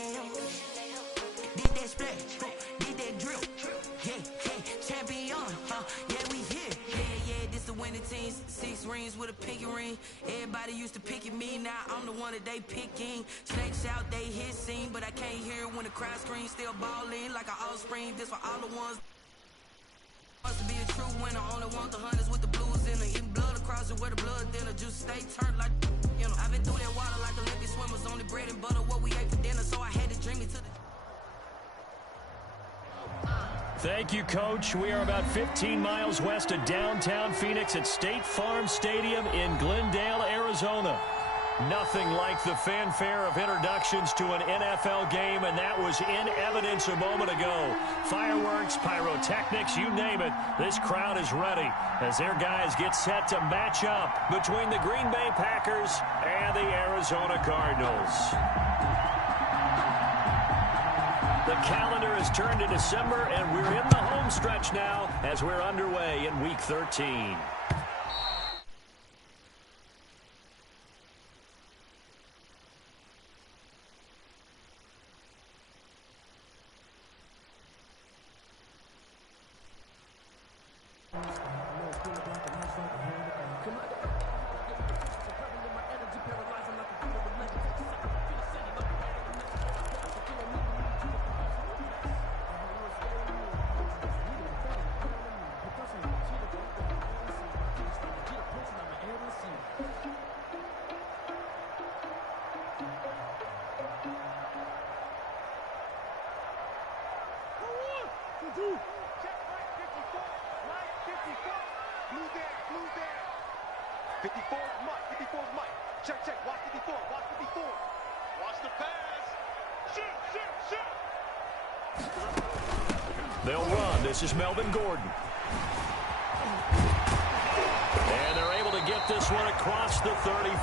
Did that splash, did that drill. Champion, yeah, we here. Yeah, this the winning team. 6 rings with a pinky ring. Everybody used to pick at me, now I'm the one that they picking. Snakes out, they hit scene, but I can't hear it when the crowd screams. Still balling like an offspring. This for all the ones. Wants to be a true winner, only want the hunters with the blues in her. Even blood across it where the blood thinner. Juice stay turned like, you know. I've been through that water like Olympic swimmers. Only bread and butter, what we ate for dinner. So I had to drink it to the... Thank you, Coach. We are about 15 miles west of downtown Phoenix at State Farm Stadium in Glendale, Arizona. Nothing like the fanfare of introductions to an NFL game, and that was in evidence a moment ago. Fireworks, pyrotechnics, you name it. This crowd is ready as their guys get set to match up between the Green Bay Packers and the Arizona Cardinals. The calendar has turned to December, and we're in the home stretch now as we're underway in Week 13. They'll run. This is Melvin Gordon. And they're able to get this one across the 35.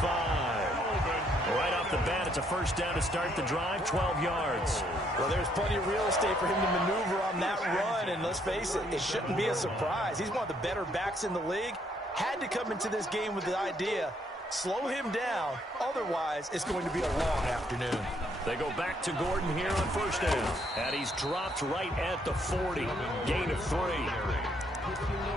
Right off the bat, it's a first down to start the drive, 12 yards. Well, there's plenty of real estate for him to maneuver on that run, and let's face it, it shouldn't be a surprise. He's one of the better backs in the league. Had to come into this game with the idea, slow him down, otherwise it's going to be a long afternoon. They go back to Gordon here on first down, and he's dropped right at the 40, gain of 3.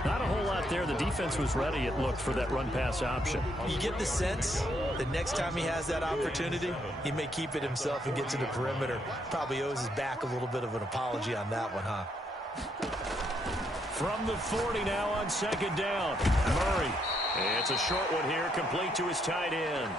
Not a whole lot there. The defense was ready, it looked, for that run-pass option. You get the sense that next time he has that opportunity, he may keep it himself and get to the perimeter. Probably owes his back a little bit of an apology on that one, huh? From the 40 now on second down, Murray. It's a short one here, complete to his tight end.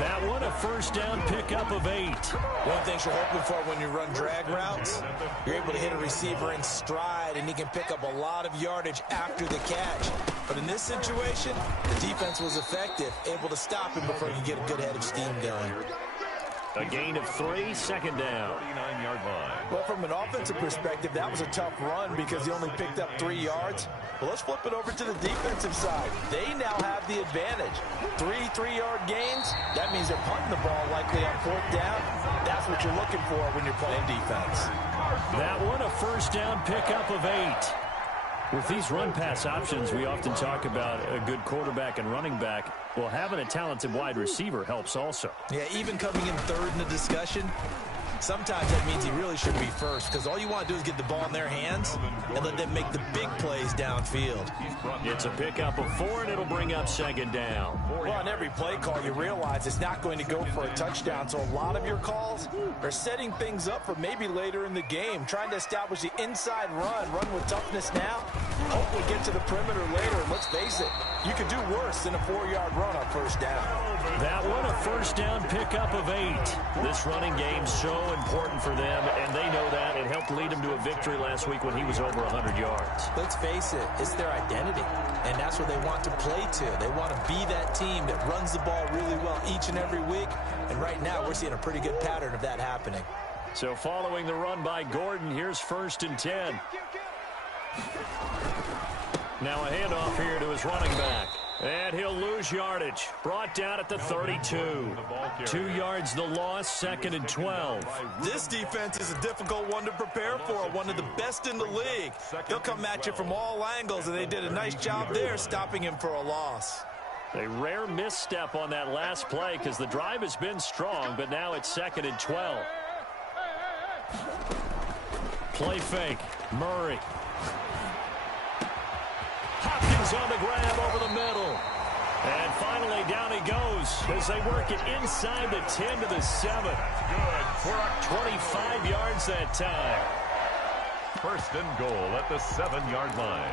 That one a first down pickup of 8. One thing you're hoping for when you run drag routes, you're able to hit a receiver in stride, and he can pick up a lot of yardage after the catch. But in this situation, the defense was effective, able to stop him before he can get a good head of steam going. A gain of 3, second down. 49-yard line. Well, from an offensive perspective, that was a tough run because he only picked up 3 yards. Well, let's flip it over to the defensive side. They now have the advantage. 3 3-yard gains, that means they're punting the ball likely on 4th down. That's what you're looking for when you're playing defense. That one a first down pickup of 8. With these run-pass options, we often talk about a good quarterback and running back. Well, having a talented wide receiver helps also. Yeah, even coming in third in the discussion, sometimes that means he really should be first because all you want to do is get the ball in their hands and let them make the big plays downfield. It's a pickup of 4, and it'll bring up second down. Well, on every play call, you realize it's not going to go for a touchdown, so a lot of your calls are setting things up for maybe later in the game, trying to establish the inside run with toughness now, hopefully get to the perimeter later, and let's face it, you could do worse than a 4-yard run on first down. That one a first down pickup of 8. This running game's so important for them, and they know that. It helped lead them to a victory last week when he was over 100 yards. Let's face it, it's their identity, and that's what they want to play to. They want to be that team that runs the ball really well each and every week, and right now we're seeing a pretty good pattern of that happening. So following the run by Gordon, here's 1st and 10. Now a handoff here to his running back. And he'll lose yardage. Brought down at the 32. 2 yards the loss, 2nd and 12. This defense is a difficult one to prepare for, one of the best in the league. They'll come at you from all angles, and they did a nice job there stopping him for a loss. A rare misstep on that last play because the drive has been strong, but now it's 2nd and 12. Play fake. Murray. Hopkins on the grab over the middle. And finally, down he goes as they work it inside the 10 to the 7. Good for a 25 yards that time. first and goal at the 7-yard line.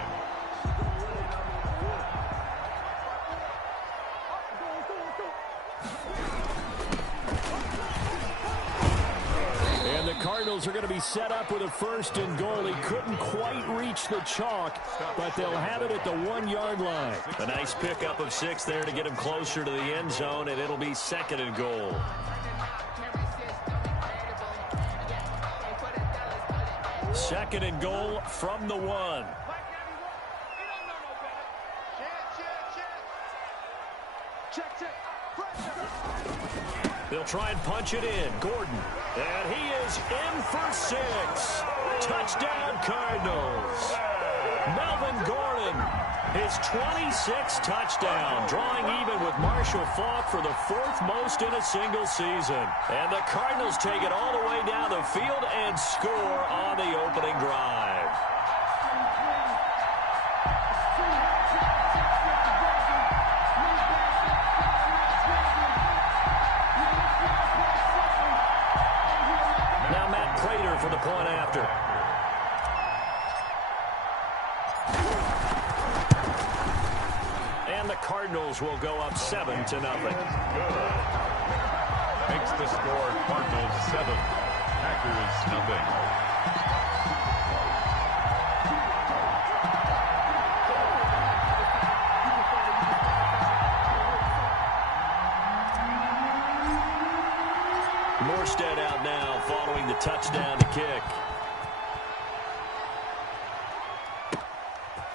And the Cardinals are going to be set up with a first and goal. He couldn't quite reach the chalk, but they'll have it at the 1-yard line. A nice pickup of 6 there to get him closer to the end zone, and it'll be second and goal. Second and goal from the 1. They'll try and punch it in. Gordon. And he is in for 6. Touchdown, Cardinals. Melvin Gordon, his 26th touchdown, drawing even with Marshall Faulk for the 4th most in a single season. And the Cardinals take it all the way down the field and score on the opening drive. Now Matt Prater for the point after. And the Cardinals will go up 7-0. Good. Makes the score Cardinals 7, Packers nothing. Morstead out now following the touchdown to kick.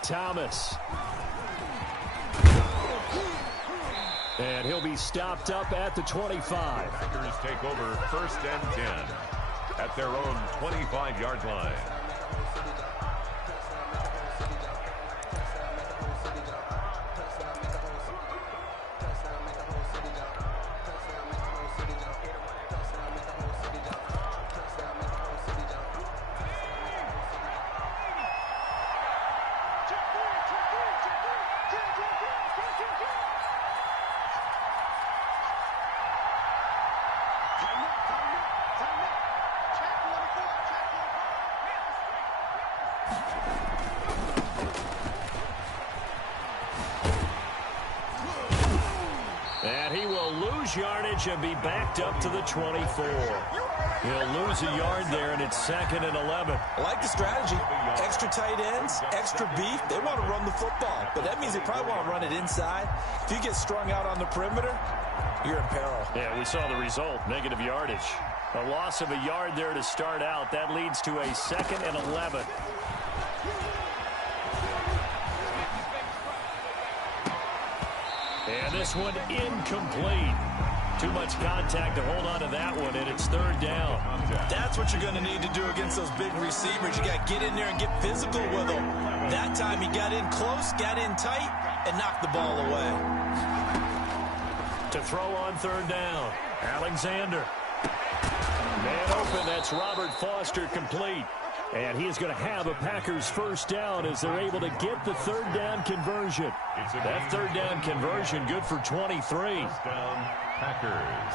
Thomas. And he'll be stopped up at the 25. Packers take over first and 10 at their own 25-yard line. And he will lose yardage and be backed up to the 24. He'll lose a yard there, and it's 2nd and 11. I like the strategy. Extra tight ends, extra beef. They want to run the football, but that means they probably want to run it inside. If you get strung out on the perimeter, you're in peril. Yeah, we saw the result, negative yardage. A loss of a yard there to start out. That leads to a 2nd and 11. And this one incomplete. Too much contact to hold on to that one, and it's 3rd down. That's what you're going to need to do against those big receivers. You got to get in there and get physical with them. That time he got in close, got in tight, and knocked the ball away. To throw on 3rd down, Alexander. Man open, that's Robert Foster, complete. And he is going to have a Packers first down as they're able to get the 3rd down conversion. That 3rd down conversion good for 23. First down, Packers.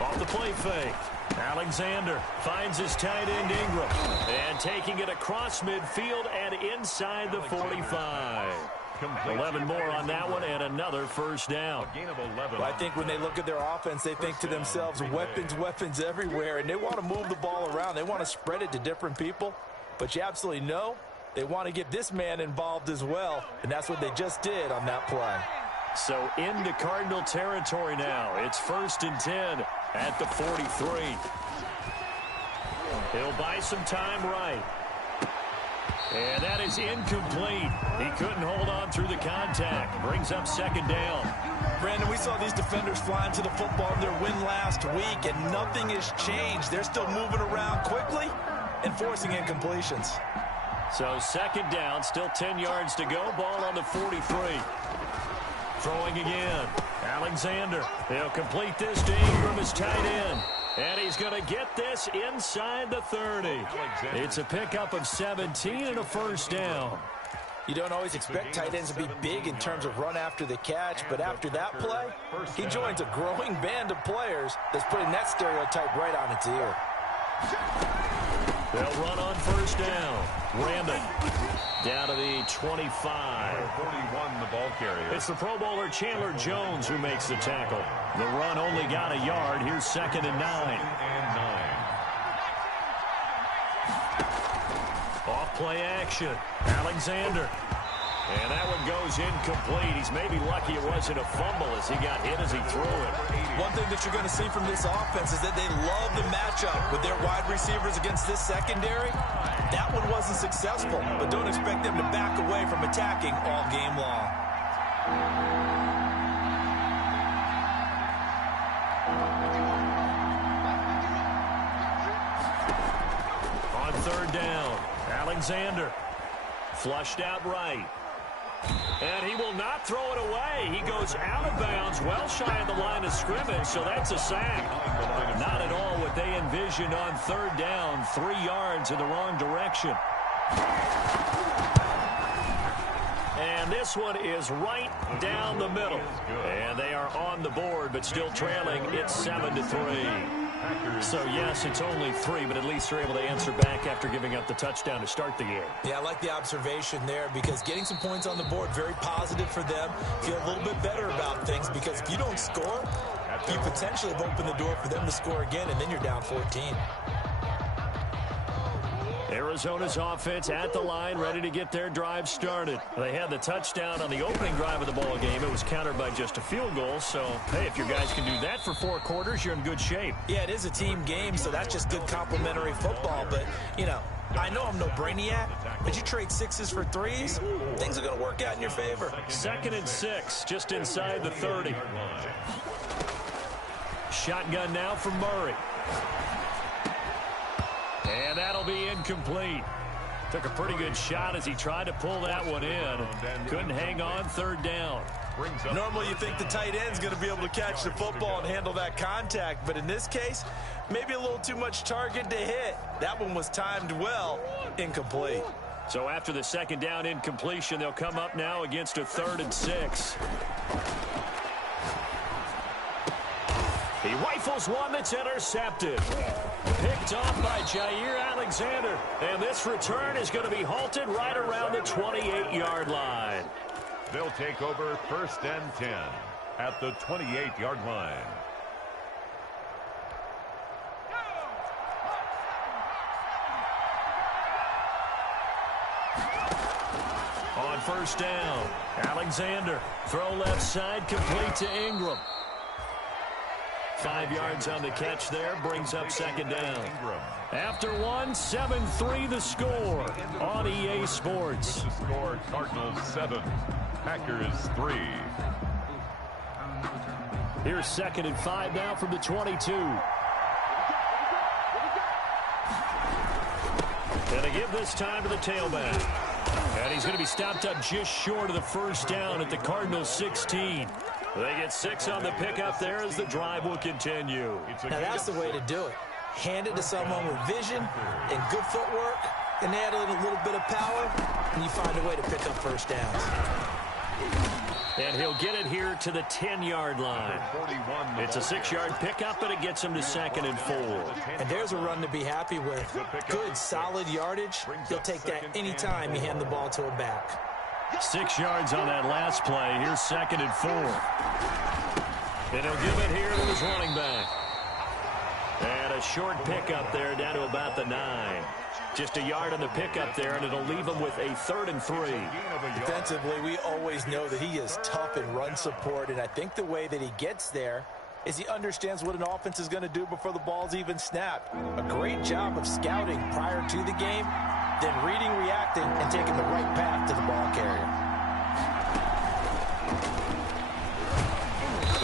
Off the play fake. Alexander finds his tight end Ingram. And taking it across midfield and inside the 45. 11 more on that one and another first down. Gain of 11. Well, I think when they look at their offense, they think to themselves, weapons everywhere, and they want to move the ball around. They want to spread it to different people, but you absolutely know they want to get this man involved as well, and that's what they just did on that play. So into Cardinal territory now. It's 1st and 10 at the 43. He'll buy some time right. And that is incomplete. He couldn't hold on through the contact. Brings up 2nd down. Brandon, we saw these defenders flying to the football in their win last week, and nothing has changed. They're still moving around quickly and forcing incompletions. So 2nd down, still 10 yards to go. Ball on the 43. Throwing again. Alexander. He'll complete this to Ingram, his tight end. And he's going to get this inside the 30. It's a pickup of 17 and a first down. You don't always expect tight ends to be big in terms of run after the catch, but after that play, he joins a growing band of players that's putting that stereotype right on its ear. They'll run on first down. Randall down to the 25. 41, the ball carrier. It's the Pro Bowler Chandler Jones who makes the tackle. The run only got a yard. Here's 2nd and 9. Off play action. Alexander. And that one goes incomplete. He's maybe lucky it wasn't a fumble as he got hit as he threw it. One thing that you're going to see from this offense is that they love the matchup with their wide receivers against this secondary. That one wasn't successful, but don't expect them to back away from attacking all game long. On 3rd down, Alexander flushed out right. And he will not throw it away. He goes out of bounds, well shy of the line of scrimmage, so that's a sack. Not at all what they envisioned on 3rd down, 3 yards in the wrong direction. And this one is right down the middle. And they are on the board, but still trailing. It's 7-3. So, yes, it's only 3, but at least they're able to answer back after giving up the touchdown to start the game. Yeah, I like the observation there because getting some points on the board, very positive for them. Feel a little bit better about things because if you don't score, you potentially have opened the door for them to score again, and then you're down 14. Arizona's offense at the line, ready to get their drive started. They had the touchdown on the opening drive of the ball game. It was countered by just a field goal. So, hey, if your guys can do that for 4 quarters, you're in good shape. Yeah, it is a team game, so that's just good complementary football. But, you know, I know I'm no brainiac, but you trade 6s for 3s, things are going to work out in your favor. 2nd and 6, just inside the 30. Shotgun now from Murray. And that'll be incomplete. Took a pretty good shot as he tried to pull that one in. Couldn't hang on 3rd down. Normally you think the tight end's going to be able to catch the football and handle that contact, but in this case, maybe a little too much target to hit. That one was timed well, incomplete. So after the 2nd down incompletion, they'll come up now against a 3rd and 6. He rifles one that's intercepted. Picked off by Jair Alexander. And this return is going to be halted right around the 28-yard line. They'll take over 1st and 10 at the 28-yard line. On 1st down, Alexander. Throw left side, complete to Ingram. 5 yards on the catch there, brings up 2nd down. After 1, 7-3 the score on EA Sports. The score, Cardinals 7, Packers 3. Here's 2nd and 5 now from the 22. And they give this time to the tailback. And he's going to be stopped up just short of the 1st down at the Cardinals 16. They get 6 on the pickup there as the drive will continue. Now that's the way to do it. Hand it to someone with vision and good footwork, and add in a little bit of power, and you find a way to pick up 1st downs. And he'll get it here to the 10-yard line. It's a 6-yard pickup, and it gets him to 2nd and 4. And there's a run to be happy with. Good, solid yardage. He'll take that anytime you hand the ball to a back. 6 yards on that last play. Here's 2nd and 4. And he'll give it here to his running back. And a short pickup there down to about the 9. Just a yard on the pickup there, and it'll leave him with a 3rd and 3. Defensively, we always know that he is tough in run support, and I think the way that he gets there is he understands what an offense is going to do before the ball's even snapped. A great job of scouting prior to the game, then reading, reacting, and taking the right path to the ball carrier.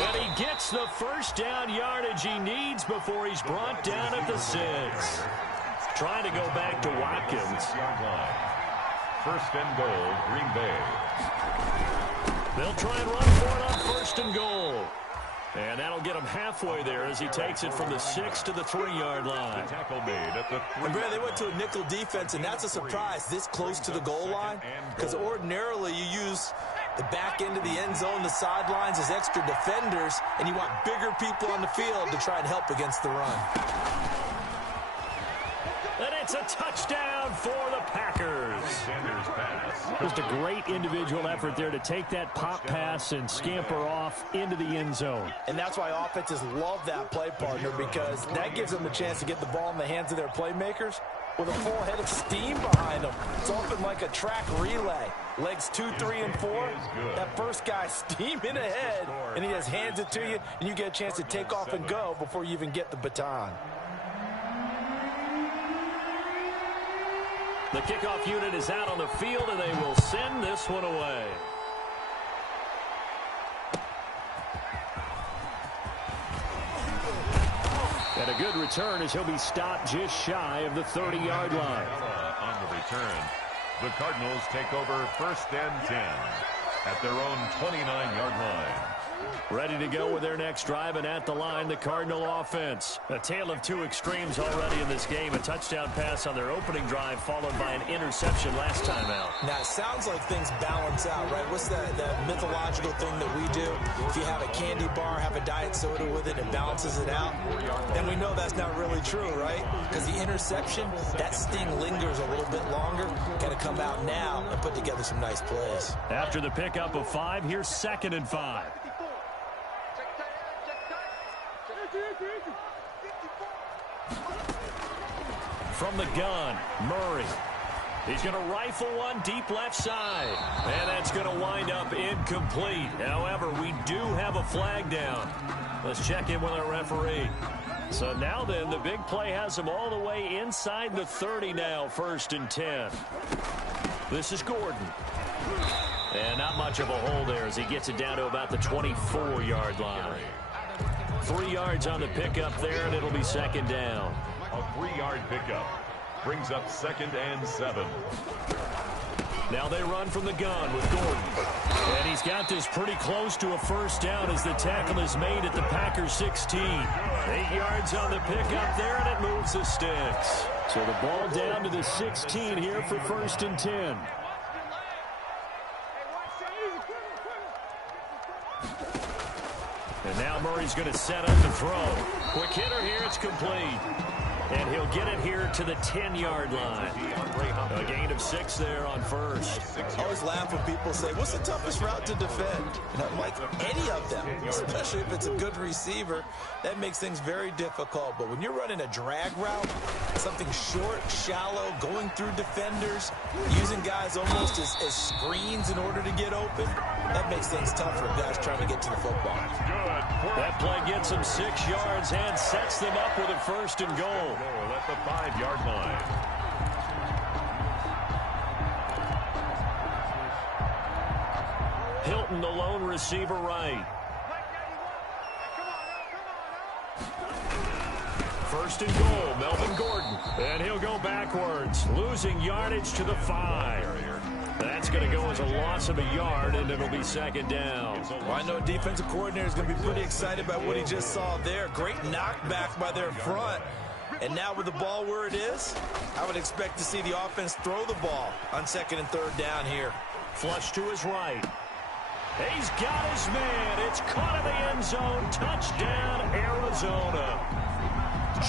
And he gets the 1st down yardage he needs before he's brought down at the 6. Trying to go back to Watkins. 1st and goal, Green Bay. They'll try and run for it on 1st and goal. And that'll get him halfway there as he takes it from the 6 to the 3-yard line. The tackle made at the 3. And Brad, they went to a nickel defense, and that's a surprise this close to the goal line, because ordinarily you use the back end of the end zone, the sidelines as extra defenders, and you want bigger people on the field to try and help against the run. And it's a touchdown for the Packers. Just a great individual effort there to take that pop pass and scamper off into the end zone. And that's why offenses love that play, partner, because that gives them a chance to get the ball in the hands of their playmakers with a full head of steam behind them. It's often like a track relay. Legs 2, 3, and 4. That first guy steaming ahead, and he just hands it to you, and you get a chance to take off and go before you even get the baton. The kickoff unit is out on the field, and they will send this one away. And a good return as he'll be stopped just shy of the 30-yard line. On the return, the Cardinals take over 1st and 10 at their own 29-yard line. Ready to go with their next drive, and at the line, the Cardinal offense. A tale of two extremes already in this game. A touchdown pass on their opening drive, followed by an interception last time out. Now, it sounds like things balance out, right? What's that mythological thing that we do? If you have a candy bar, have a diet soda with it, it balances it out. Then we know that's not really true, right? Because the interception, that sting lingers a little bit longer. Got to come out now and put together some nice plays. After the pickup of 5, here's 2nd and 5. From the gun, Murray. He's going to rifle one deep left side. And that's going to wind up incomplete. However, we do have a flag down. Let's check in with our referee. So now then, the big play has him all the way inside the 30 now, 1st and 10. This is Gordon. And not much of a hole there as he gets it down to about the 24-yard line. 3 yards on the pickup there, and it'll be 2nd down. A 3-yard pickup brings up 2nd and 7. Now they run from the gun with Gordon. And he's got this pretty close to a 1st down as the tackle is made at the Packers 16. 8 yards on the pickup there, and it moves the sticks. So the ball down to the 16 here for 1st and 10. And now Murray's going to set up the throw. Quick hitter here, it's complete. And he'll get it here to the 10-yard line. A gain of 6 there on 1st. I always laugh when people say, what's the toughest route to defend? And I'm like, any of them, especially if it's a good receiver. That makes things very difficult. But when you're running a drag route, something short, shallow, going through defenders, using guys almost as screens in order to get open, that makes things tough for guys trying to get to the football. That play gets them 6 yards and sets them up with a 1st and goal. At the 5-yard line. Hilton, the lone receiver, right. 1st and goal, Melvin Gordon. And he'll go backwards, losing yardage to the 5. That's going to go as a loss of a yard, and it'll be 2nd down. Well, I know a defensive coordinator is going to be pretty excited about what he just saw there. Great knockback by their front. And now with the ball where it is, I would expect to see the offense throw the ball on 2nd and 3rd down here. Flush to his right. He's got his man. It's caught in the end zone. Touchdown, Arizona.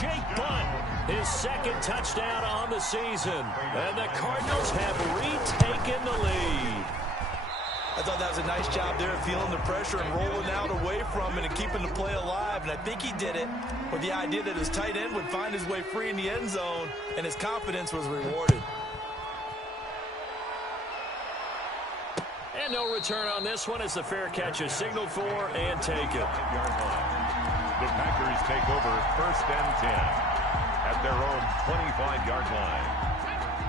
Jake Butt, his 2nd touchdown on the season. And the Cardinals have retaken the lead. I thought that was a nice job there, feeling the pressure and rolling out away from it and keeping the play alive. And I think he did it with the idea that his tight end would find his way free in the end zone, and his confidence was rewarded. And no return on this one as the fair catch is signaled for and taken. The Packers take over 1st and 10 at their own 25-yard line.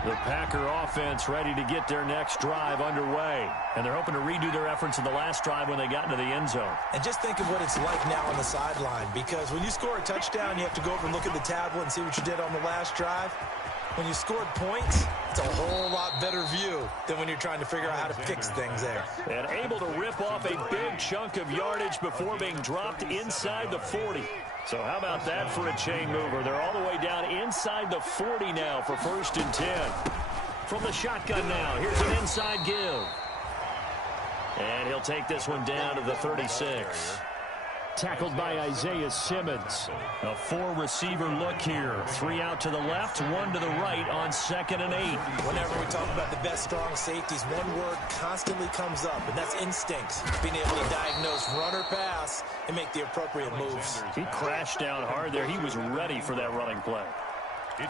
The Packer offense ready to get their next drive underway. And they're hoping to redo their efforts in the last drive when they got into the end zone. And just think of what it's like now on the sideline, because when you score a touchdown, you have to go over and look at the tablet and see what you did on the last drive. When you scored points, it's a whole lot better view than when you're trying to figure out how to fix things there. And able to rip off a big chunk of yardage before being dropped inside the 40. So how about that for a chain mover? They're all the way down inside the 40 now for 1st and 10. From the shotgun now, here's an inside give. And he'll take this one down to the 36. Tackled by Isaiah Simmons. A 4-receiver look here. 3 out to the left, 1 to the right on 2nd and 8. Whenever we talk about the best strong safeties, one word constantly comes up, and that's instincts. Being able to diagnose run or pass and make the appropriate moves. He crashed down hard there. He was ready for that running play.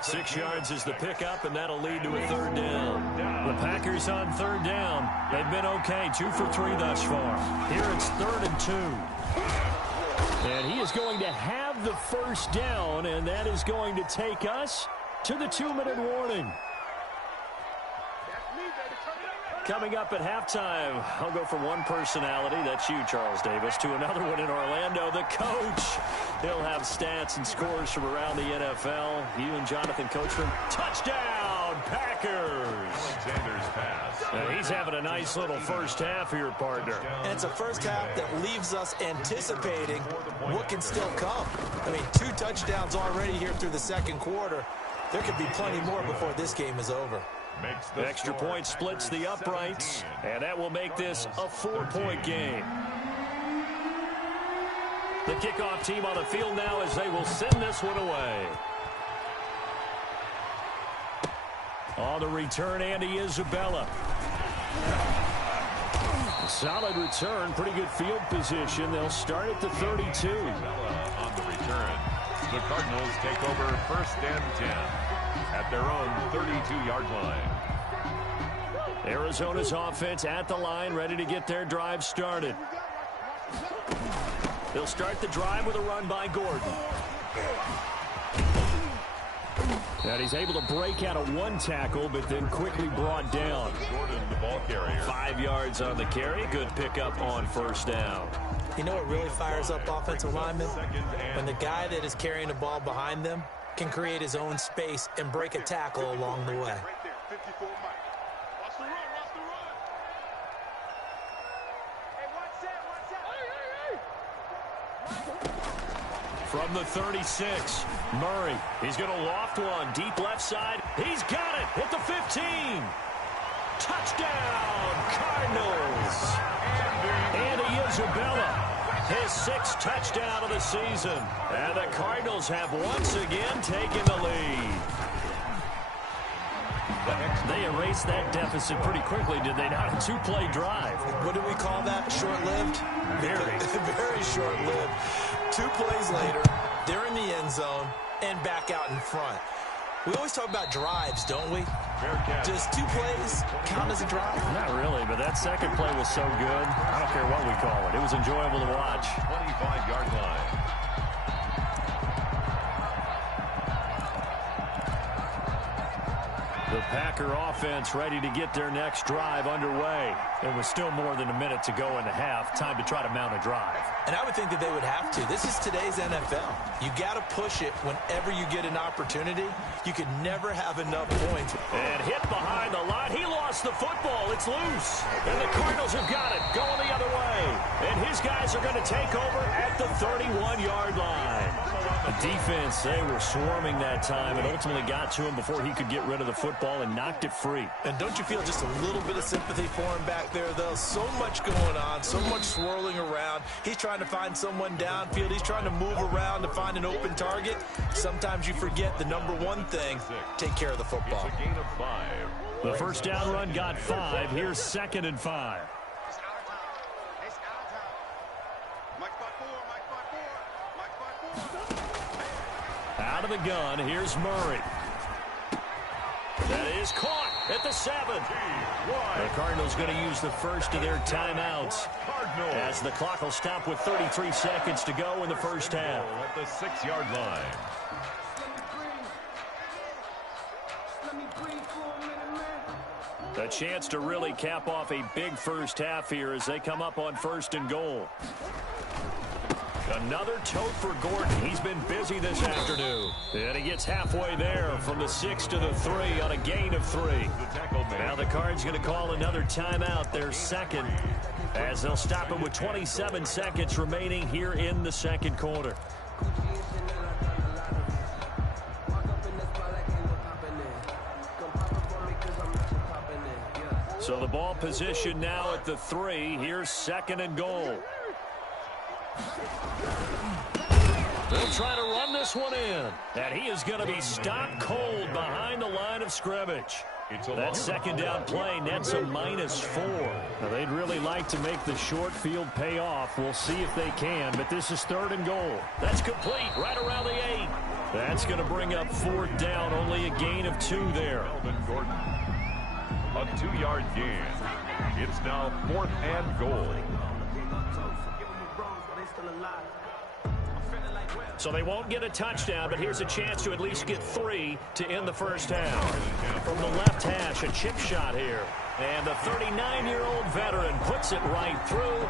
6 yards is the pickup, and that'll lead to a 3rd down. The Packers on 3rd down. They've been okay, 2 for 3 thus far. Here it's 3rd and 2. And he is going to have the 1st down, and that is going to take us to the 2-minute warning. Coming up at halftime, I'll go from one personality, that's you, Charles Davis, to another one in Orlando, the coach. He'll have stats and scores from around the NFL. You and Jonathan Coachman, touchdown, Packers. Alexander's pass. And he's having a nice little first half here, partner. And it's a first half that leaves us anticipating what can still come. I mean, 2 touchdowns already here through the 2nd quarter. There could be plenty more before this game is over. The extra point splits the uprights, and that will make this a 4-point game. The kickoff team on the field now as they will send this one away. On the return, Andy Isabella. Solid return, pretty good field position. They'll start at the 32. On the return, the Cardinals take over 1st and 10 at their own 32-yard line. Arizona's offense at the line, ready to get their drive started. They'll start the drive with a run by Gordon. And he's able to break out of 1 tackle, but then quickly brought down. Gordon, the ball carrier. 5 yards on the carry. Good pickup on 1st down. You know what really fires up offensive linemen? When the guy that is carrying the ball behind them can create his own space and break a tackle along the way. From the 36, Murray. He's going to loft one. Deep left side. He's got it at the 15. Touchdown, Cardinals. Andy Isabella. His 6th touchdown of the season. And the Cardinals have once again taken the lead. They erased that deficit pretty quickly, did they not? A 2-play drive. What do we call that? Short-lived? Very. Very short-lived. 2 plays later, they're in the end zone and back out in front. We always talk about drives, don't we? Does 2 plays count as a drive? Not really, but that 2nd play was so good. I don't care what we call it. It was enjoyable to watch. 25-yard line. The Packer offense ready to get their next drive underway. It was still more than a minute to go in the half. Time to try to mount a drive. And I would think that they would have to. This is today's NFL. You got to push it whenever you get an opportunity. You can never have enough points. And hit behind the line. He lost the football. It's loose. And the Cardinals have got it going the other way. And his guys are going to take over at the 31-yard line. The defense, they were swarming that time and ultimately got to him before he could get rid of the football and knocked it free. And don't you feel just a little bit of sympathy for him back there, though? So much going on, so much swirling around. He's trying to find someone downfield. He's trying to move around to find an open target. Sometimes you forget the number one thing, take care of the football. It's a gain of 5. The 1st down run got 5. Here's 2nd and 5. Out of the gun, here's Murray. That is caught at the 7. The Cardinals going to use the first of their timeouts as the clock will stop with 33 seconds to go in the first half. At the 6-yard line. A chance to really cap off a big first half here as they come up on 1st and goal. Another tote for Gordon. He's been busy this afternoon. And he gets halfway there from the 6 to the 3 on a gain of 3. Now the Cards going to call another timeout, their second, as they'll stop it with 27 seconds remaining here in the second quarter. So the ball position now at the 3. Here's second and goal. They'll try to run this one in. And he is going to be stopped cold behind the line of scrimmage. That second down play nets a -4. Now they'd really like to make the short field pay off. We'll see if they can, but this is third and goal. That's complete right around the 8. That's going to bring up fourth down. Only a gain of 2 there. Melvin Gordon. A 2-yard gain. It's now 4th and goal. So they won't get a touchdown, but here's a chance to at least get 3 to end the first half. From the left hash, a chip shot here. And the 39-year-old veteran puts it right through.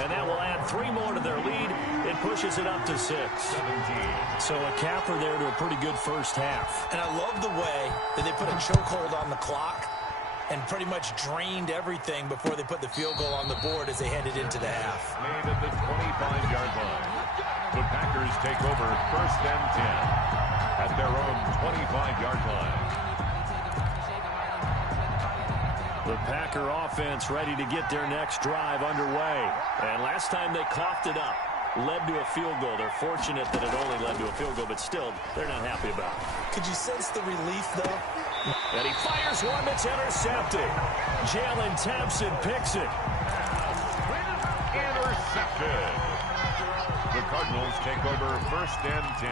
And that will add 3 more to their lead. It pushes it up to 6. 17. So a capper there to a pretty good first half. And I love the way that they put a chokehold on the clock and pretty much drained everything before they put the field goal on the board as they headed into the half. Made at the 25-yard line. The Packers take over 1st and 10 at their own 25-yard line. The Packer offense ready to get their next drive underway. And last time they coughed it up, led to a field goal. They're fortunate that it only led to a field goal, but still, they're not happy about it. Could you sense the relief, though? And he fires one that's intercepted. Jalen Thompson picks it. Intercepted. The Cardinals take over 1st and 10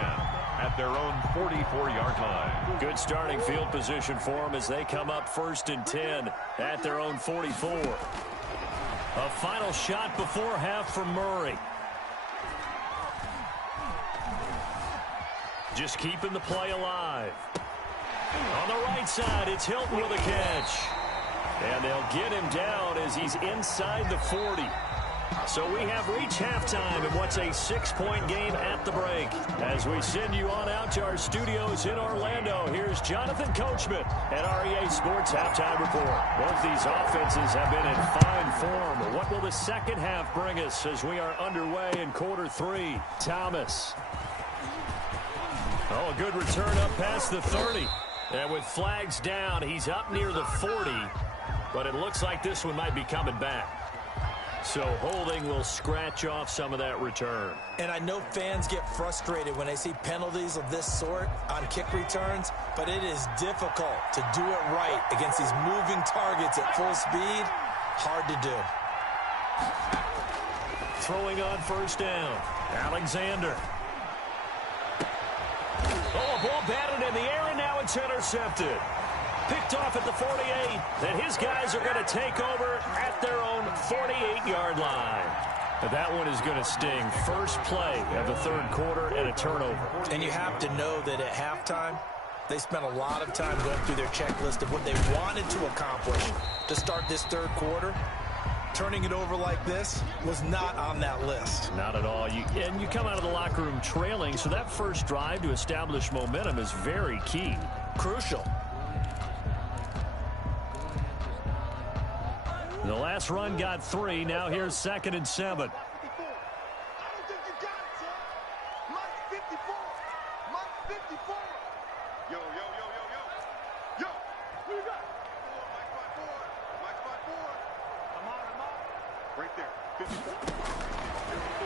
at their own 44-yard line. Good starting field position for them as they come up 1st and 10 at their own 44. A final shot before half from Murray. Just keeping the play alive. On the right side, it's Hilton with a catch. And they'll get him down as he's inside the 40. So we have reached halftime in what's a 6-point game at the break. As we send you on out to our studios in Orlando, here's Jonathan Coachman at REA Sports Halftime Report. Both these offenses have been in fine form. What will the second half bring us as we are underway in quarter 3? Thomas. Oh, a good return up past the 30. And with flags down, he's up near the 40. But it looks like this one might be coming back. So holding will scratch off some of that return. And I know fans get frustrated when they see penalties of this sort on kick returns, but it is difficult to do it right against these moving targets at full speed. Hard to do. Throwing on first down. Alexander. Oh, a ball batted in the air, and now it's intercepted. Picked off at the 48, and his guys are going to take over at their own 48-yard line. But that one is going to sting. First play of the third quarter and a turnover. And you have to know that at halftime, they spent a lot of time going through their checklist of what they wanted to accomplish to start this third quarter. Turning it over like this was not on that list. Not at all. And you come out of the locker room trailing, so that first drive to establish momentum is very key. Crucial. The last run got 3. Now here's 2nd and 7.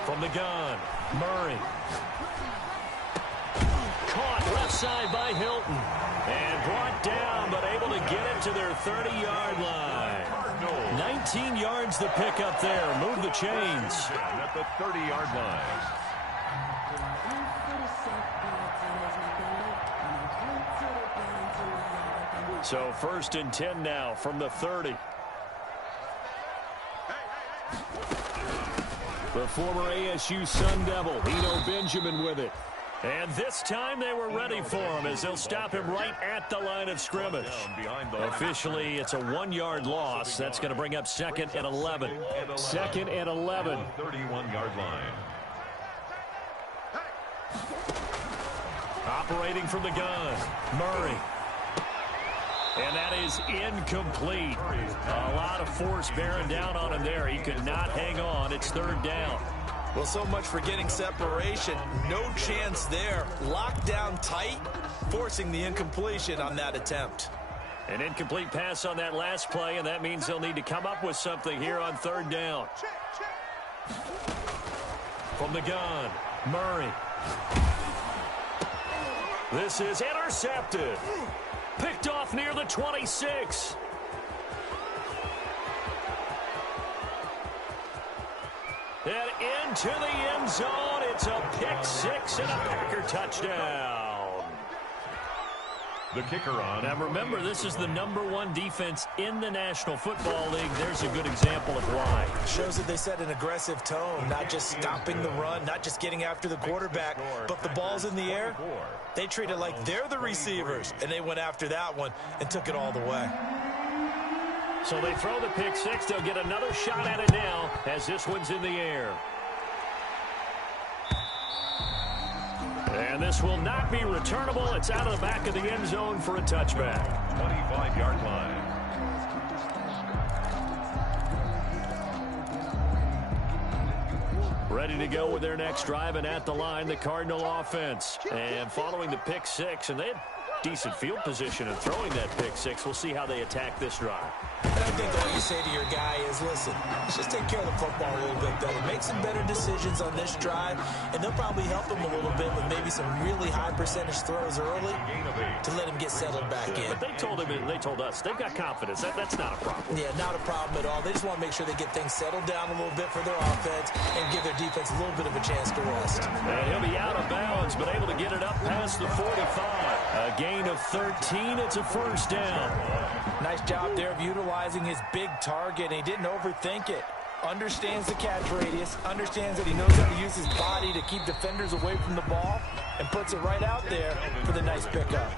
From the gun, Murray. Caught left side by Hilton. And brought down, but able to get it to their 30-yard line. 19 yards the pick up there. Move the chains. At the 30-yard line. So 1st and 10 now from the 30. The former ASU Sun Devil, Eno Benjamin with it. And this time they were ready for him as they'll stop him right at the line of scrimmage. Officially, it's a 1-yard loss. That's going to bring up 2nd and 11. 2nd and 11. 31-yard line. Operating from the gun, Murray. And that is incomplete. A lot of force bearing down on him there. He could not hang on. It's third down. Well, so much for getting separation. No chance there. Locked down tight, forcing the incompletion on that attempt. An incomplete pass on that last play, and that means they'll need to come up with something here on third down. From the gun, Murray. This is intercepted. Picked off near the 26. And into the end zone. It's a pick six and a Packer touchdown. The kicker on. Now remember, this is the #1 defense in the National Football League. There's a good example of why. Shows that they set an aggressive tone, not just stopping the run, not just getting after the quarterback, but the ball's in the air. They treat it like they're the receivers, and they went after that one and took it all the way. So they throw the pick six. They'll get another shot at it now as this one's in the air. And this will not be returnable. It's out of the back of the end zone for a touchback. 25-yard line. Ready to go with their next drive, and at the line, the Cardinal offense. And following the pick six, and they had decent field position in throwing that pick six. We'll see how they attack this drive. And I think all you say to your guy is, listen, let's just take care of the football a little bit better. Make some better decisions on this drive, and they'll probably help him a little bit with maybe some really high percentage throws early to let him get settled back in. But they told him, and they told us, they've got confidence. That's not a problem. Yeah, not a problem at all. They just want to make sure they get things settled down a little bit for their offense and give their defense a little bit of a chance to rest. And he'll be out of bounds, but able to get it up past the 45. A gain of 13. It's a first down. Nice job there of utilizing his big target. He didn't overthink it. Understands the catch radius. Understands that he knows how to use his body to keep defenders away from the ball. And puts it right out there for the nice pickup.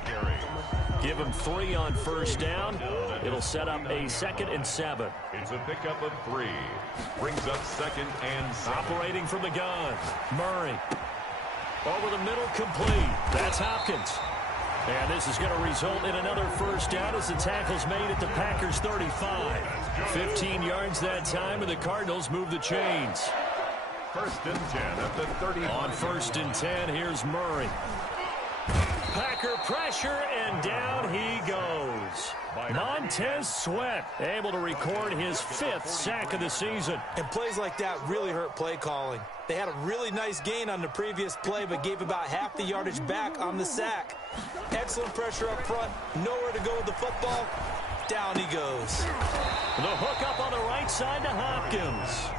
Give him 3 on first down. It'll set up a 2nd and 7. It's a pickup of 3. Brings up 2nd and 7. Operating from the gun, Murray. Over the middle, complete. That's Hopkins. And this is going to result in another first down as the tackle's made at the Packers' 35. 15 yards that time, and the Cardinals move the chains. 1st and 10 at the 30. On 1st and 10, here's Murray. Packer pressure, and down he goes. Montez Sweat able to record his 5th sack of the season. And plays like that really hurt play calling. They had a really nice gain on the previous play, but gave about half the yardage back on the sack. Excellent pressure up front. Nowhere to go with the football. Down he goes. The hook up on the right side to Hopkins.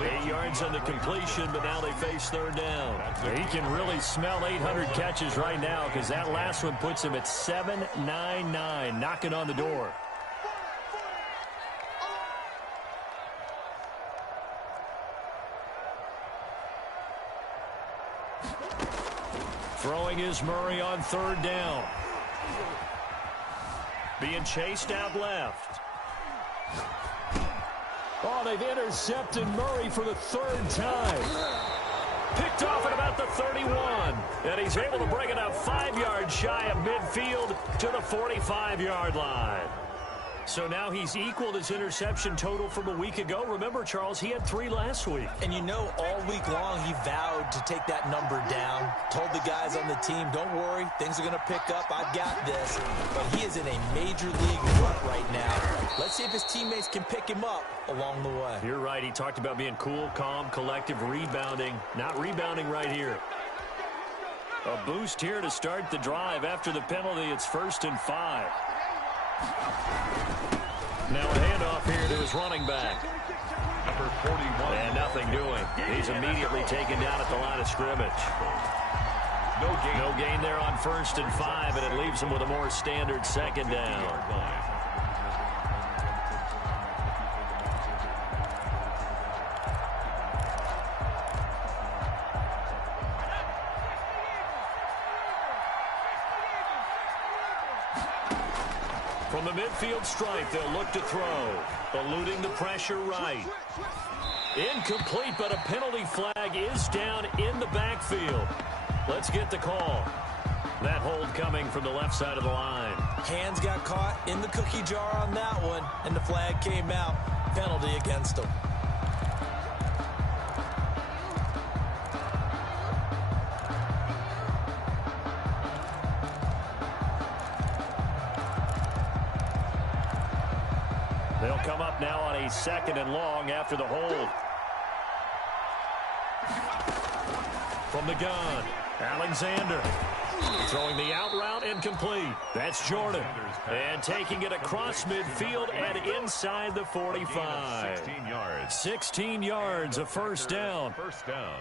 8 yards on the completion, but now they face 3rd down. He can really smell 800 catches right now because that last one puts him at 799, knocking on the door. Throwing is Murray on 3rd down. Being chased out left. Oh, they've intercepted Murray for the 3rd time. Picked off at about the 31. And he's able to bring it up 5 yards shy of midfield to the 45-yard line. So now he's equaled his interception total from a week ago. Remember, Charles, he had 3 last week. And you know, all week long he vowed to take that number down. Told the guys on the team, don't worry, things are going to pick up. I've got this. But he is in a major league rut right now. Let's see if his teammates can pick him up along the way. You're right. He talked about being cool, calm, collective, rebounding. Not rebounding right here. A boost here to start the drive. After the penalty, it's 1st and 5. Now a handoff here to his running back. Number 41. And nothing doing. He's immediately taken down at the line of scrimmage. No gain there on 1st and 5, and it leaves him with a more standard 2nd down. From the midfield stripe, they'll look to throw. Eluding the pressure right. Incomplete, but a penalty flag is down in the backfield. Let's get the call. That hold coming from the left side of the line. Hands got caught in the cookie jar on that one, and the flag came out. Penalty against them. They'll come up now on a 2nd and long after the hold. From the gun, Alexander. Throwing the out route incomplete. That's Jordan. And taking it across midfield and inside the 45. 16 yards. 16 yards, a first down. First down.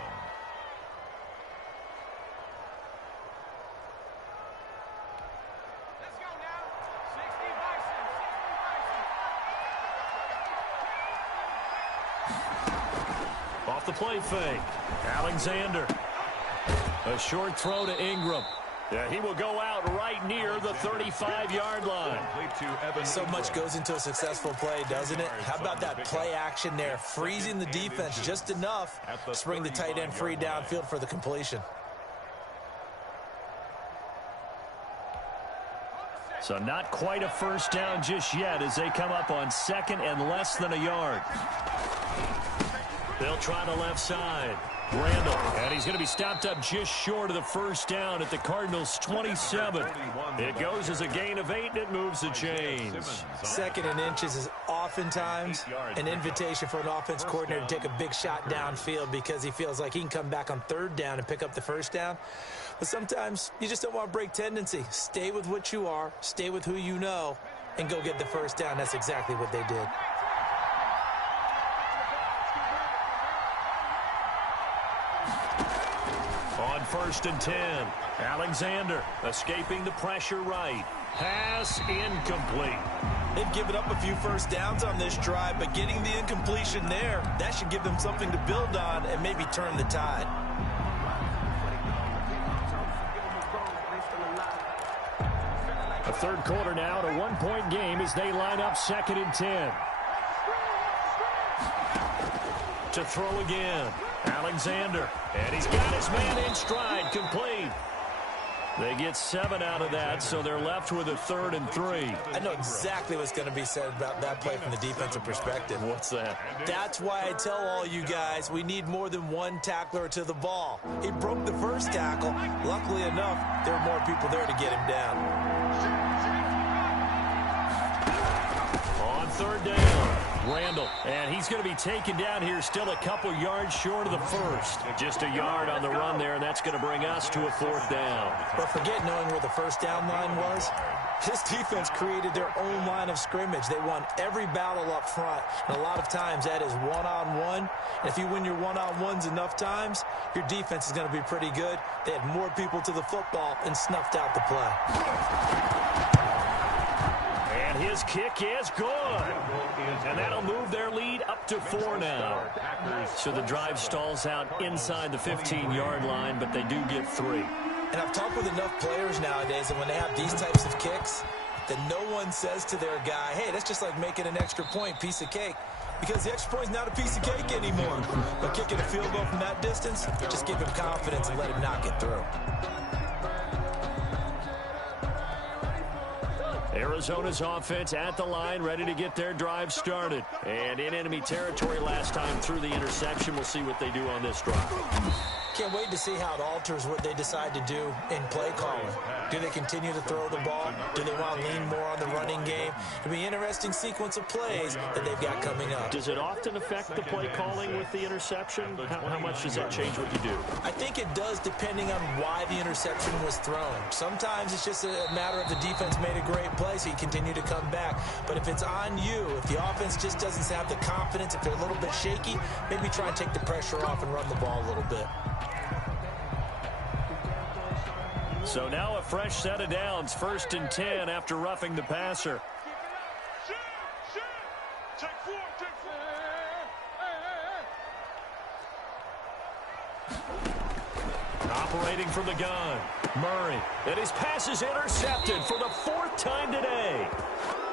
Off the play fake. Alexander. A short throw to Ingram. Yeah, he will go out right near the 35-yard line. So much goes into a successful play, doesn't it? How about that play action there? Freezing the defense just enough to bring the tight end free downfield for the completion. So not quite a first down just yet as they come up on 2nd and less than a yard. They'll try the left side. Randall, and he's going to be stopped up just short of the first down at the Cardinals' 27. It goes as a gain of 8, and it moves the chains. 2nd and inches is oftentimes an invitation for an offense coordinator to take a big shot downfield because he feels like he can come back on 3rd down and pick up the first down. But sometimes you just don't want to break tendency. Stay with what you are, stay with who you know, and go get the first down. That's exactly what they did. On 1st and 10, Alexander escaping the pressure right. Pass incomplete. They've given up a few first downs on this drive, but getting the incompletion there, that should give them something to build on and maybe turn the tide. A 3rd quarter now, a 1-point game as they line up 2nd and 10. To throw again. Alexander, and he's got his man in stride, complete. They get 7 out of that, so they're left with a 3rd and 3. I know exactly what's going to be said about that play from the defensive perspective. What's that? That's why I tell all you guys we need more than one tackler to the ball. He broke the first tackle. Luckily enough, there were more people there to get him down. On 3rd down. Randall, and he's going to be taken down here still a couple yards short of the first. Just a yard on the run there, and that's going to bring us to a 4th down. But forget knowing where the first down line was. This defense created their own line of scrimmage. They won every battle up front, and a lot of times that is one-on-one. And if you win your one-on-ones enough times, your defense is going to be pretty good. They had more people to the football and snuffed out the play. And his kick is good. And that'll move their lead up to 4 now. So the drive stalls out inside the 15-yard line, but they do get 3. And I've talked with enough players nowadays, and when they have these types of kicks, that no one says to their guy, hey, that's just like making an extra point, piece of cake. Because the extra point is not a piece of cake anymore. But kicking a field goal from that distance, just give him confidence and let him knock it through. Arizona's offense at the line, ready to get their drive started. And in enemy territory last time through the interception. We'll see what they do on this drive. Can't wait to see how it alters what they decide to do in play calling. Do they continue to throw the ball? Do they want to lean more on the running game? It'll be an interesting sequence of plays that they've got coming up. Does it often affect the play calling with the interception? How much does that change what you do? I think it does depending on why the interception was thrown. Sometimes it's just a matter of the defense made a great play, so you continue to come back. But if it's on you, if the offense just doesn't have the confidence, if they're a little bit shaky, maybe try and take the pressure off and run the ball a little bit. So now a fresh set of downs, 1st and 10 after roughing the passer. Operating from the gun, Murray. And his pass is intercepted for the 4th time today.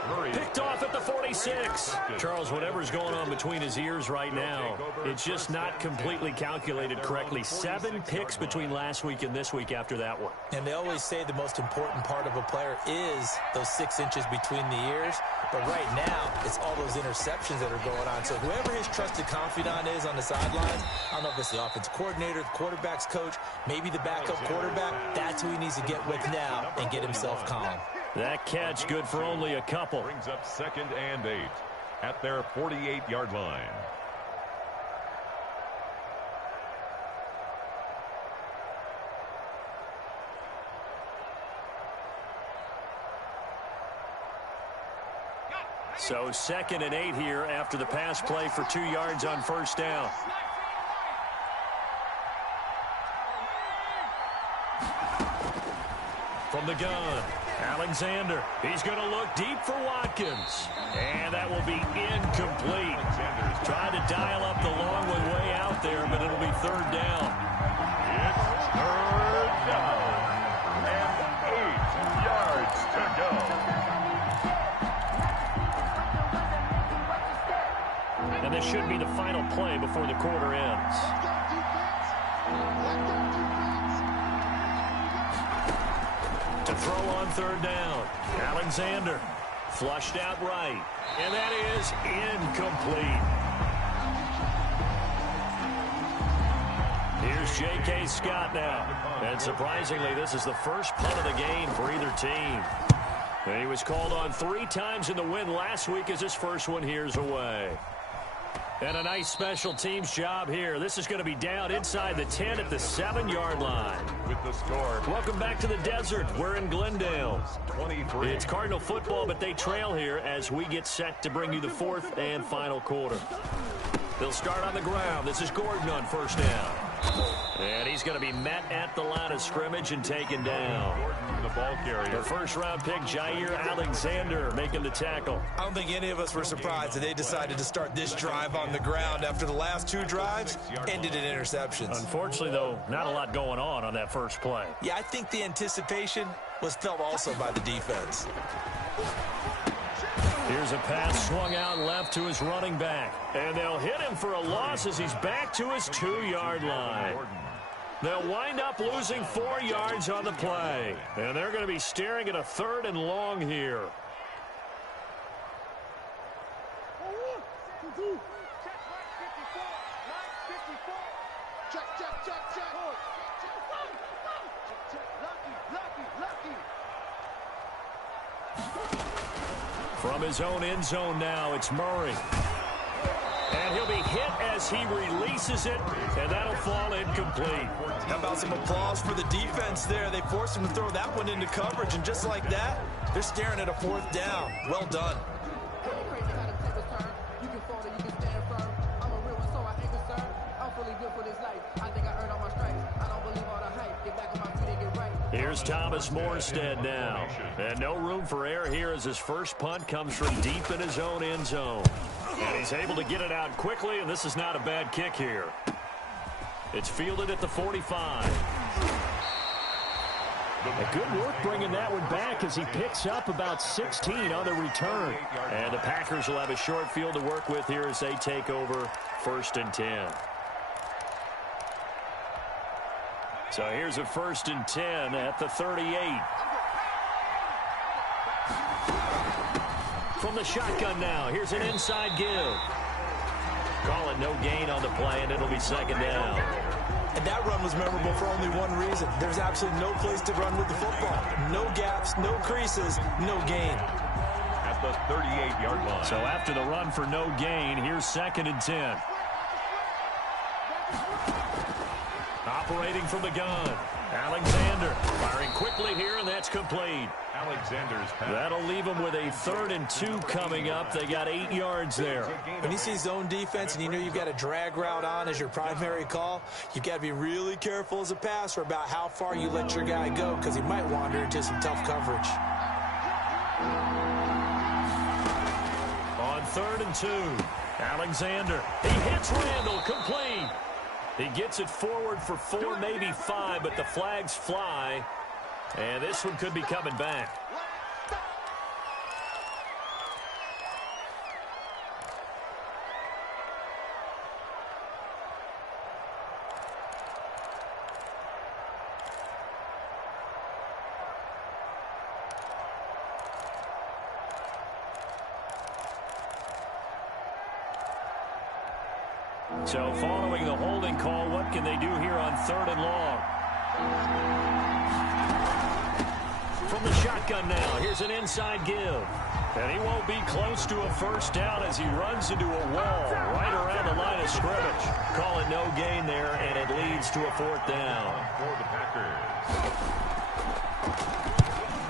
Murray Picked picked off at the 46. Charles, whatever's going on between his ears right now, it's just not completely calculated correctly. 7 picks between last week and this week after that one. And they always say the most important part of a player is those 6 inches between the ears. But right now, it's all those interceptions that are going on. So whoever his trusted confidant is on the sidelines, I don't know if it's the offensive coordinator, the quarterback's coach, maybe the backup quarterback, that's who he needs to get with now and get himself calm. That catch good for only a couple. Brings up 2nd and 8 at their 48-yard line. So 2nd and 8 here after the pass play for 2 yards on first down. From the gun, Alexander. He's going to look deep for Watkins. And that will be incomplete. Tried to dial up the long way out there, but it'll be 3rd down. It's 3rd down and 8 yards to go. And this should be the final play before the quarter ends. To throw on 3rd down, Alexander flushed out right, and that is incomplete. Here's J.K. Scott now, and surprisingly, this is the first punt of the game for either team. And he was called on 3 times in the win last week as his first one here's away. And a nice special teams job here. This is going to be down inside the 10 at the 7-yard line. With the score. Welcome back to the desert. We're in Glendale. 23. It's Cardinal football, but they trail here as we get set to bring you the 4th and final quarter. They'll start on the ground. This is Gordon on first down. And he's going to be met at the line of scrimmage and taken down. Gordon, the ball carrier. The first-round pick, Jair Alexander, making the tackle. I don't think any of us were surprised that they decided to start this drive on the ground after the last 2 drives ended in interceptions. Unfortunately, though, not a lot going on that first play. Yeah, I think the anticipation was felt also by the defense. Here's a pass swung out left to his running back. And they'll hit him for a loss as he's back to his 2-yard line. They'll wind up losing 4 yards on the play. And they're going to be staring at a 3rd and long here. From his own end zone now, it's Murray. And he'll be hit as he releases it, and that'll fall incomplete. How about some applause for the defense there? They forced him to throw that one into coverage, and just like that, they're staring at a 4th down. Well done. Here's Thomas Morstead now. And no room for error here as his first punt comes from deep in his own end zone. And he's able to get it out quickly, and this is not a bad kick here. It's fielded at the 45. A good work bringing that one back as he picks up about 16 on the return. And the Packers will have a short field to work with here as they take over 1st and 10. So here's a 1st and 10 at the 38. From the shotgun now, here's an inside give. Call it no gain on the play, and it'll be 2nd down. And that run was memorable for only one reason. There's absolutely no place to run with the football. No gaps, no creases, no gain. At the 38-yard line. So after the run for no gain, here's 2nd and 10. Operating from the gun, Alexander firing quickly here, and that's complete. Alexander's pass. That'll leave them with a 3rd and 2 coming up. They got 8 yards there. When you see zone defense and you know you've got a drag route on as your primary call, you've got to be really careful as a passer about how far you let your guy go because he might wander into some tough coverage. On 3rd and 2, Alexander. He hits Randall, complete. He gets it forward for 4, maybe 5, but the flags fly. And this one could be coming back. So following the holding call, what can they do here on 3rd and long? From the shotgun now, here's an inside give. And he won't be close to a first down as he runs into a wall right around the line of scrimmage. Call it no gain there, and it leads to a 4th down. For the Packers.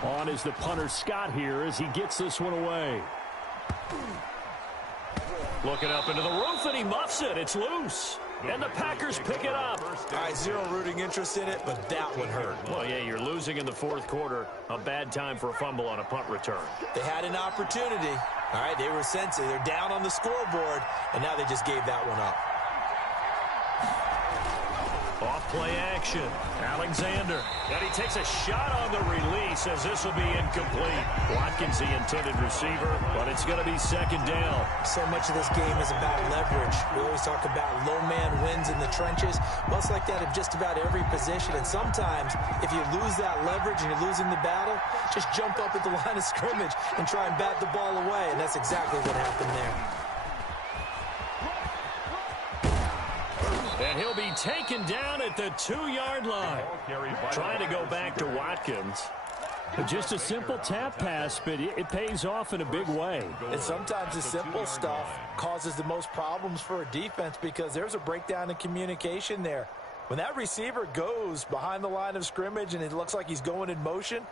On is the punter Scott here as he gets this one away. Looking up into the roof, and he muffs it. It's loose. And the Packers pick it up. All right, zero rooting interest in it, but that would hurt. Well, yeah, you're losing in the 4th quarter. A bad time for a fumble on a punt return. They had an opportunity. All right, they were sensitive. They're down on the scoreboard, and now they just gave that one up. Off play action. Alexander. And he takes a shot on the release as this will be incomplete. Watkins the intended receiver, but it's going to be 2nd down. So much of this game is about leverage. We always talk about low man wins in the trenches. Well, it's like that in just about every position. And sometimes, if you lose that leverage and you're losing the battle, just jump up at the line of scrimmage and try and bat the ball away. And that's exactly what happened there. And he'll be taken down at the 2-yard line. Trying to go back to Watkins. Just a simple tap pass, but it pays off in a big way. And sometimes the simple stuff causes the most problems for a defense because there's a breakdown in communication there. When that receiver goes behind the line of scrimmage and it looks like he's going in motion,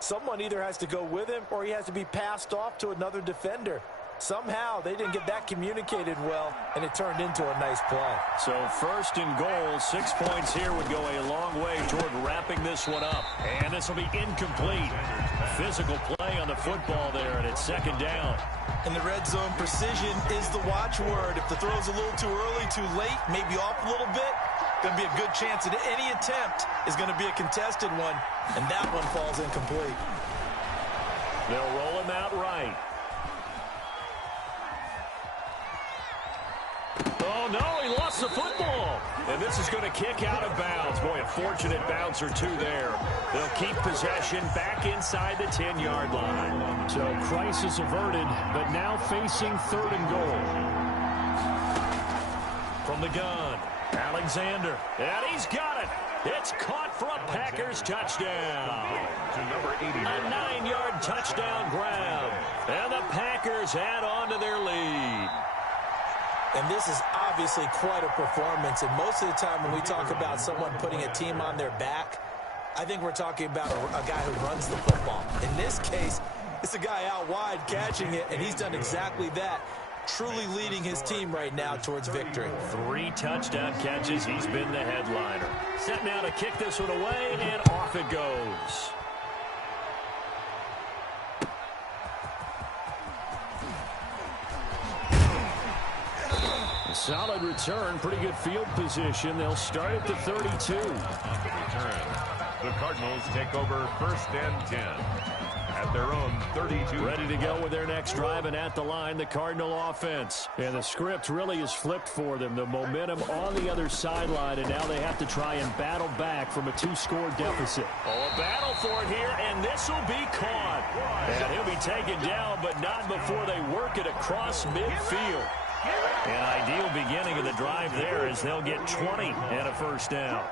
someone either has to go with him or he has to be passed off to another defender. Somehow they didn't get that communicated well, and it turned into a nice play. So 1st and goal, 6 points here would go a long way toward wrapping this one up. And this will be incomplete. Physical play on the football there, and it's 2nd down. In the red zone, precision is the watchword. If the throw's a little too early, too late, maybe off a little bit, going to be a good chance that any attempt is going to be a contested one, and that one falls incomplete. They'll roll him out right. Oh, no, he lost the football. And this is going to kick out of bounds. Boy, a fortunate bounce or two there. They'll keep possession back inside the 10-yard line. So crisis averted, but now facing 3rd and goal. From the gun, Alexander. And he's got it. It's caught for a Packers touchdown. To number 80. A 9-yard touchdown grab. And the Packers add on to their lead. And this is obviously quite a performance. And most of the time when we talk about someone putting a team on their back, I think we're talking about a guy who runs the football. In this case, it's a guy out wide catching it, and he's done exactly that, truly leading his team right now towards victory. 3 touchdown catches. He's been the headliner. Set now to kick this one away, and off it goes. Solid return, pretty good field position. They'll start at the 32. On the return, the Cardinals take over 1st and 10 at their own 32. Ready to go with their next drive, and at the line, the Cardinal offense. And the script really is flipped for them. The momentum on the other sideline, and now they have to try and battle back from a 2-score deficit. Oh, a battle for it here, and this will be caught. And he'll be taken down, but not before they work it across midfield. An ideal beginning of the drive there as they'll get 20 and a 1st down.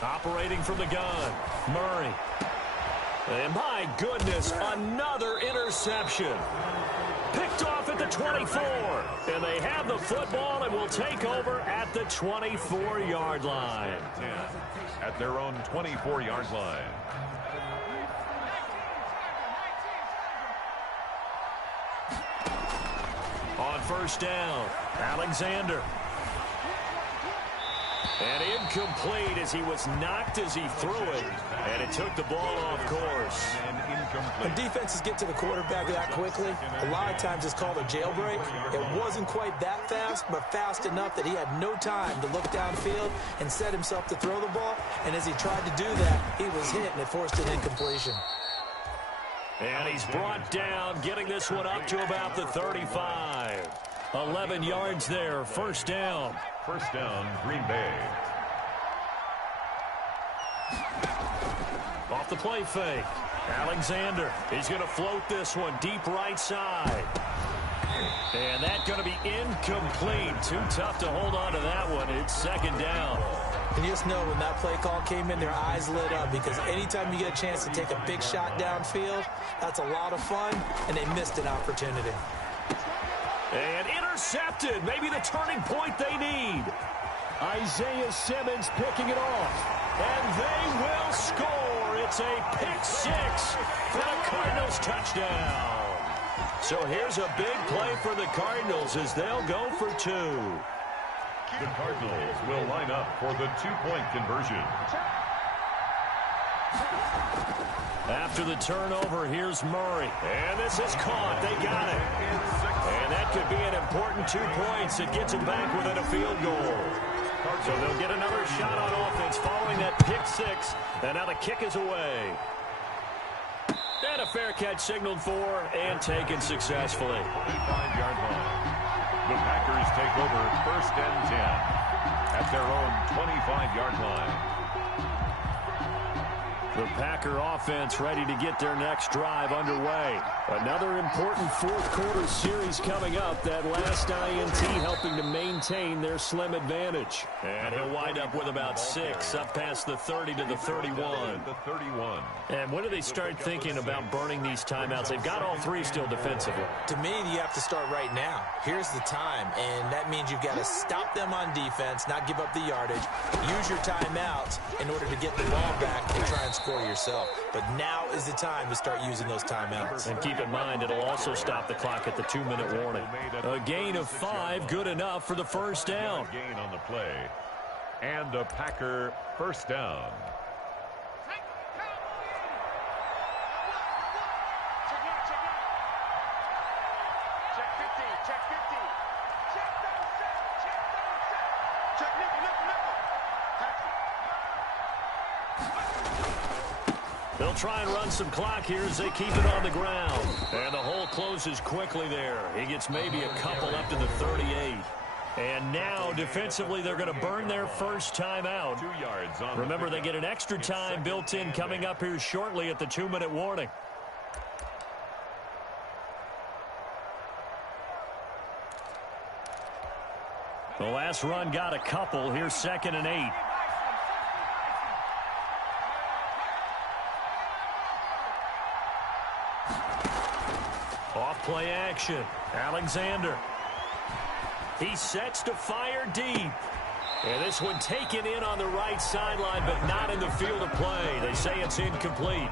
Operating from the gun, Murray. And my goodness, another interception. Picked off at the 24. And they have the football and will take over at the 24-yard line. 10 at their own 24-yard line. On 1st down, Alexander. And incomplete as he was knocked as he threw it. And it took the ball off course. When defenses get to the quarterback that quickly, a lot of times it's called a jailbreak. It wasn't quite that fast, but fast enough that he had no time to look downfield and set himself to throw the ball. And as he tried to do that, he was hit and it forced an incompletion. And he's brought down, getting this one up to about the 35. 11 yards there, 1st down. 1st down, Green Bay. Off the play fake. Alexander, he's going to float this one deep right side. And that's going to be incomplete. Too tough to hold on to that one. It's second down. And you just know when that play call came in, their eyes lit up, because anytime you get a chance to take a big shot downfield, that's a lot of fun, and they missed an opportunity. And intercepted. Maybe the turning point they need. Isaiah Simmons picking it off. And they will score. It's a pick six for the Cardinals touchdown. So here's a big play for the Cardinals as they'll go for two. The Cardinals will line up for the two-point conversion. After the turnover, here's Murray. And this is caught. They got it. And that could be an important 2 points. It gets them back within a field goal. So they'll get another shot on offense following that pick six. And now the kick is away. And a fair catch signaled for and taken successfully. 25-yard line. The Packers take over 1st and 10 at their own 25-yard line. The Packer offense ready to get their next drive underway. Another important fourth-quarter series coming up. That last INT helping to maintain their slim advantage. And he'll wind up with about 6 up past the 30 to the 31. And when do they start thinking about burning these timeouts? They've got all 3 still defensively. To me, you have to start right now. Here's the time, and that means you've got to stop them on defense, not give up the yardage, use your timeouts in order to get the ball back and try and score yourself. But now is the time to start using those timeouts. And keep in mind, it'll also stop the clock at the 2-minute warning. A gain of 5, good enough for the first down. Gain on the play. And a Packer first down. They'll try and run some clock here as they keep it on the ground. And the hole closes quickly there. He gets maybe a couple up to the 38. And now, defensively, they're going to burn their first timeout. 2 yards on. Remember, they get an extra time built in coming up here shortly at the 2-minute warning. The last run got a couple. Here's 2nd and 8. Off play action. Alexander. He sets to fire deep. And this one taken in on the right sideline, but not in the field of play. They say it's incomplete.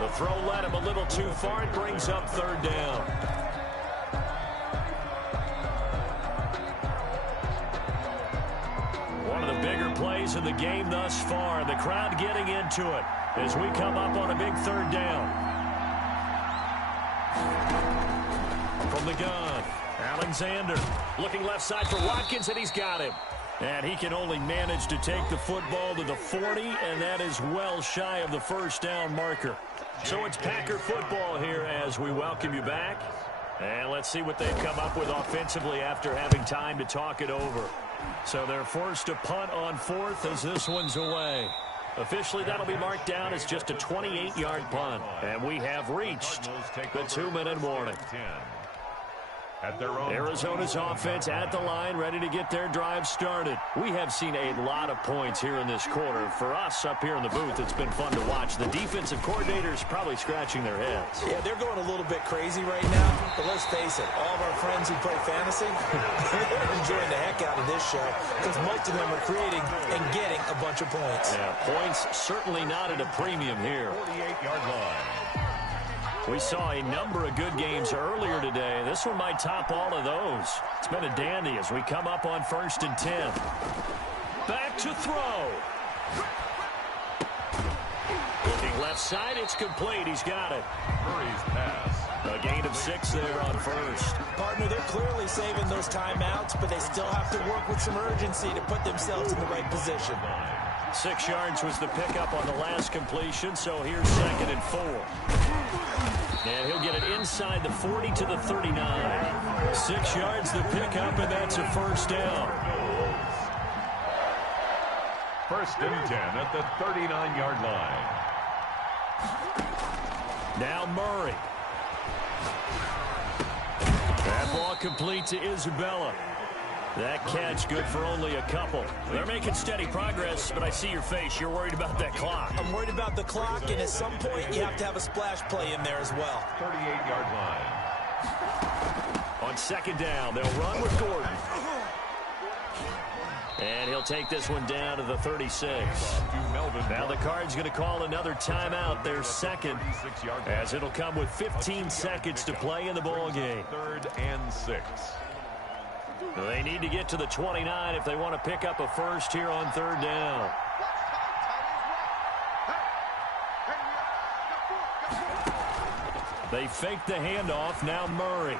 The throw led him a little too far. It brings up 3rd down. One of the bigger plays in the game thus far. The crowd getting into it as we come up on a big 3rd down. From the gun, Alexander looking left side for Watkins, and he's got him. And he can only manage to take the football to the 40, and that is well shy of the first down marker. So it's Packer football here as we welcome you back. And let's see what they've come up with offensively after having time to talk it over. So they're forced to punt on 4th as this one's away. Officially, that'll be marked down as just a 28-yard punt. And we have reached the 2-minute warning. Arizona's offense at the line, ready to get their drive started. We have seen a lot of points here in this quarter. For us up here in the booth, it's been fun to watch. The defensive coordinators probably scratching their heads. Yeah, they're going a little bit crazy right now. But let's face it, all of our friends who play fantasy, they're enjoying the heck out of this show because most of them are creating and getting a bunch of points. Yeah, points certainly not at a premium here. 48-yard line. We saw a number of good games earlier today. This one might top all of those. It's been a dandy as we come up on 1st and 10. Back to throw. Looking left side, it's complete. He's got it. Murray's pass. A gain of 6 there on 1st. Partner, they're clearly saving those timeouts, but they still have to work with some urgency to put themselves in the right position. 6 yards was the pickup on the last completion, so here's 2nd and 4. And he'll get it inside the 40 to the 39. 6 yards the pickup, and that's a first down. 1st and 10 at the 39-yard line. Now Murray. That ball complete to Isabella. That catch good for only a couple. They're making steady progress, but I see your face. You're worried about that clock. I'm worried about the clock, and at some point, you have to have a splash play in there as well. 38-yard line. On second down, they'll run with Gordon. And he'll take this one down to the 36. Now the Cards going to call another timeout, their second, as it'll come with 15 seconds to play in the ball game. 3rd and 6. They need to get to the 29 if they want to pick up a first here on 3rd down. They fake the handoff, now Murray.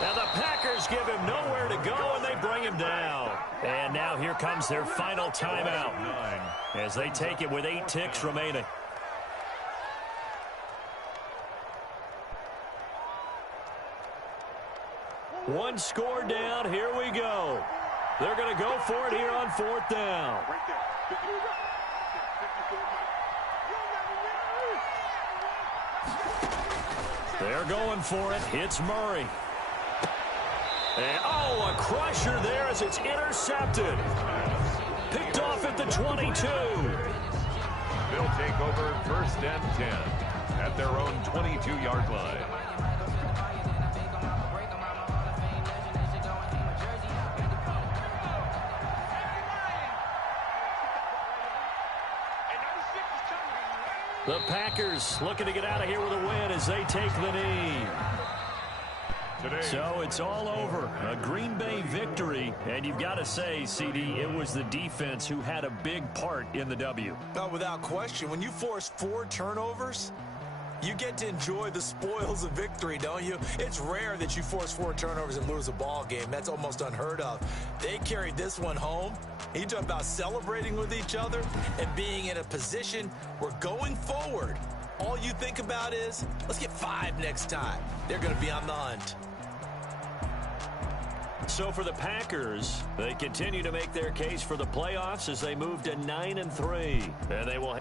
Now the Packers give him nowhere to go, and they bring him down. And now here comes their final timeout as they take it with 8 ticks remaining. One score down, here we go. They're going to go for it here on 4th down. They're going for it. It's Murray. And, oh, a crusher there as it's intercepted. Picked off at the 22. They'll take over 1st and 10 at their own 22-yard line. The Packers looking to get out of here with a win as they take the knee. So it's all over. A Green Bay victory. And you've got to say, CD, it was the defense who had a big part in the W. No, without question. When you force 4 turnovers, you get to enjoy the spoils of victory, don't you? It's rare that you force 4 turnovers and lose a ball game. That's almost unheard of. They carried this one home. You talk about celebrating with each other and being in a position where going forward, all you think about is, let's get 5 next time. They're going to be on the hunt. So for the Packers, they continue to make their case for the playoffs as they move to 9-3. And they will